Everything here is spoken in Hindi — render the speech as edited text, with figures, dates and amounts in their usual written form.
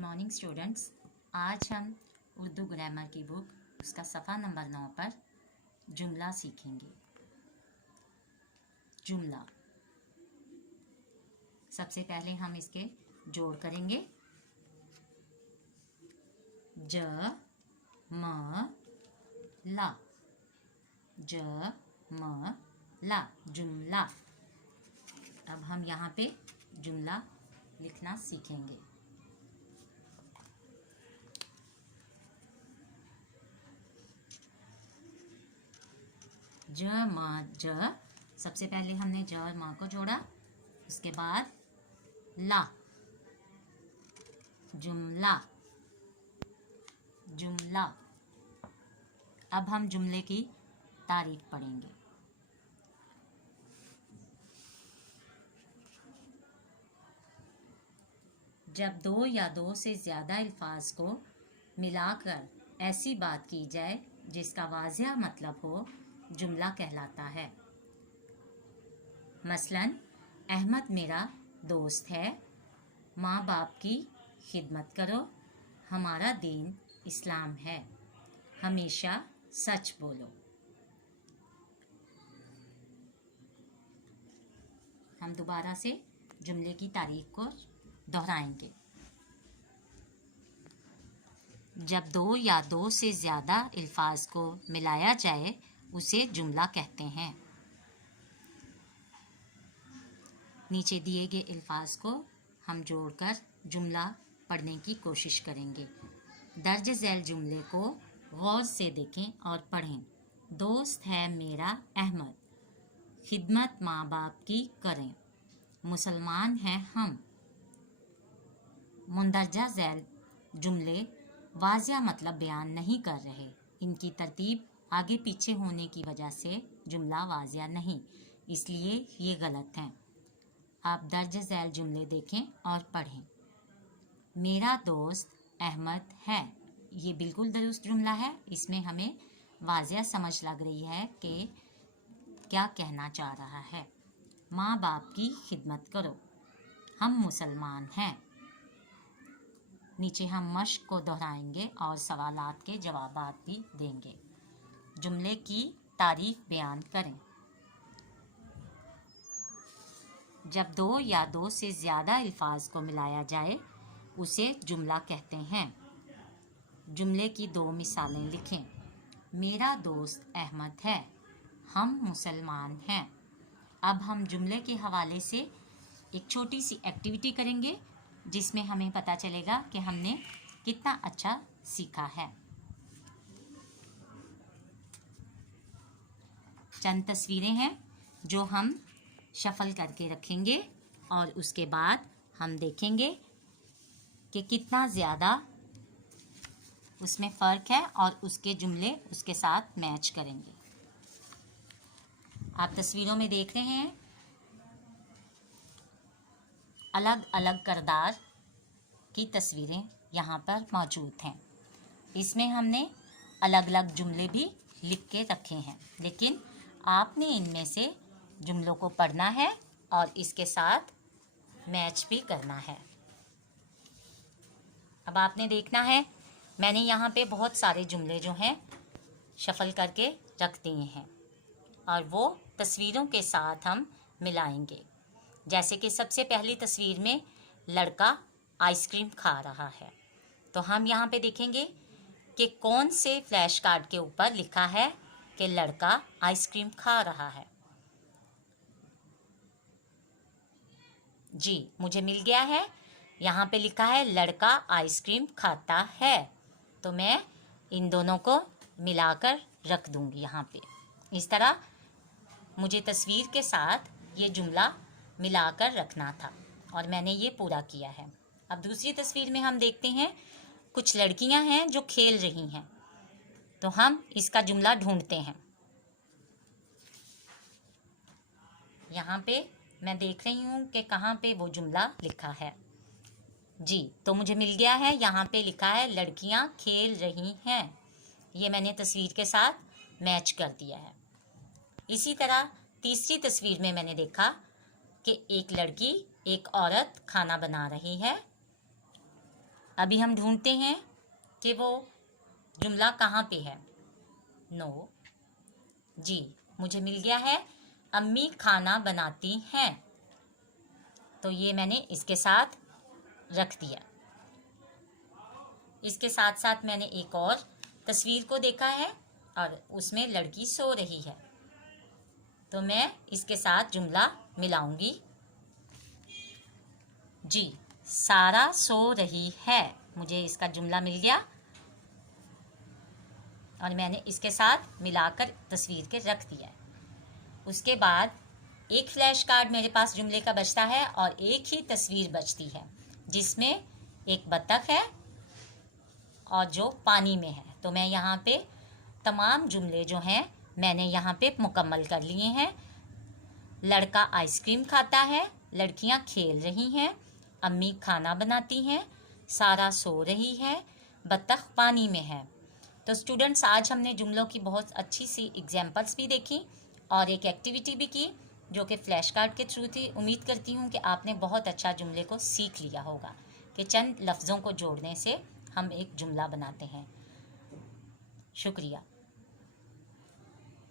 Morning students. आज हम उर्दू ग्रामर की बुक उसका सफ़ा नंबर 9 पर जुमला सीखेंगे। जुमला सबसे पहले हम इसके जोड़ करेंगे। ज म ला, ज म ला, जुमला। अब हम यहाँ पे जुमला लिखना सीखेंगे। ज म ज, सबसे पहले हमने ज और म को जोड़ा, उसके बाद ला, जुमला, जुमला। अब हम जुमले की तारीफ पढ़ेंगे। जब दो या दो से ज़्यादा अल्फाज को मिलाकर ऐसी बात की जाए जिसका वाज़िह मतलब हो, जुमला कहलाता है। मसलन, अहमद मेरा दोस्त है, माँ बाप की खिदमत करो, हमारा दीन इस्लाम है, हमेशा सच बोलो। हम दोबारा से जुमले की तारीफ को दोहराएंगे। जब दो या दो से ज़्यादा अल्फाज को मिलाया जाए उसे जुमला कहते हैं। नीचे दिए गए अल्फाज को हम जोड़कर जुमला पढ़ने की कोशिश करेंगे। दर्ज झैल जुमले को गौर से देखें और पढ़ें। दोस्त है मेरा अहमद, खिदमत माँ बाप की करें, मुसलमान हैं हम। मुंदरजा झैल जुमले वाज़िह मतलब बयान नहीं कर रहे। इनकी तरतीब आगे पीछे होने की वजह से जुमला वाज़िह नहीं, इसलिए ये गलत हैं। आप दर्ज झैल जुमले देखें और पढ़ें। मेरा दोस्त अहमद है, ये बिल्कुल दुरुस्त जुमला है। इसमें हमें वाज़िह समझ लग रही है कि क्या कहना चाह रहा है। माँ बाप की खिदमत करो, हम मुसलमान हैं। नीचे हम मश्क को दोहराएंगे और सवालात के जवाबात भी देंगे। जुमले की तारीफ बयान करें। जब दो या दो से ज़्यादा अल्फाज को मिलाया जाए उसे जुमला कहते हैं। जुमले की दो मिसालें लिखें। मेरा दोस्त अहमद है, हम मुसलमान हैं। अब हम जुमले के हवाले से एक छोटी सी एक्टिविटी करेंगे जिसमें हमें पता चलेगा कि हमने कितना अच्छा सीखा है। चंद तस्वीरें हैं जो हम शफल करके रखेंगे और उसके बाद हम देखेंगे कि कितना ज़्यादा उसमें फ़र्क है और उसके जुमले उसके साथ मैच करेंगे। आप तस्वीरों में देख रहे हैं अलग अलग किरदार की तस्वीरें यहाँ पर मौजूद हैं। इसमें हमने अलग अलग जुमले भी लिख के रखे हैं, लेकिन आपने इनमें से जुमलों को पढ़ना है और इसके साथ मैच भी करना है। अब आपने देखना है, मैंने यहाँ पे बहुत सारे जुमले जो हैं शफल करके रख दिए हैं और वो तस्वीरों के साथ हम मिलाएंगे। जैसे कि सबसे पहली तस्वीर में लड़का आइसक्रीम खा रहा है, तो हम यहाँ पे देखेंगे कि कौन से फ्लैश कार्ड के ऊपर लिखा है कि लड़का आइसक्रीम खा रहा है। जी, मुझे मिल गया है। यहाँ पे लिखा है लड़का आइसक्रीम खाता है, तो मैं इन दोनों को मिलाकर रख दूँगी यहाँ पे। इस तरह मुझे तस्वीर के साथ ये जुमला मिलाकर रखना था और मैंने ये पूरा किया है। अब दूसरी तस्वीर में हम देखते हैं कुछ लड़कियां हैं जो खेल रही हैं, तो हम इसका जुमला ढूंढते हैं। यहाँ पे मैं देख रही हूँ कि कहाँ पे वो जुमला लिखा है। जी, तो मुझे मिल गया है। यहाँ पे लिखा है लड़कियां खेल रही हैं, ये मैंने तस्वीर के साथ मैच कर दिया है। इसी तरह तीसरी तस्वीर में मैंने देखा कि एक लड़की एक औरत खाना बना रही है। अभी हम ढूंढते हैं कि वो जुमला कहाँ पे है। नो जी, मुझे मिल गया है, अम्मी खाना बनाती हैं। तो ये मैंने इसके साथ रख दिया। इसके साथ साथ मैंने एक और तस्वीर को देखा है और उसमें लड़की सो रही है, तो मैं इसके साथ जुमला मिलाऊंगी। जी, सारा सो रही है, मुझे इसका जुमला मिल गया और मैंने इसके साथ मिलाकर तस्वीर के रख दिया है। उसके बाद एक फ्लैश कार्ड मेरे पास जुमले का बचता है और एक ही तस्वीर बचती है जिसमें एक बत्तख है और जो पानी में है। तो मैं यहाँ पे तमाम जुमले जो हैं मैंने यहाँ पे मुकम्मल कर लिए हैं। लड़का आइसक्रीम खाता है, लड़कियाँ खेल रही हैं, अम्मी खाना बनाती हैं, सारा सो रही है, बत्तख पानी में है। तो स्टूडेंट्स, आज हमने जुमलों की बहुत अच्छी सी एग्जाम्पल्स भी देखी और एक एक्टिविटी भी की जो कि फ्लैश कार्ड के थ्रू थी। उम्मीद करती हूँ कि आपने बहुत अच्छा जुमले को सीख लिया होगा कि चंद लफ्ज़ों को जोड़ने से हम एक जुमला बनाते हैं। शुक्रिया।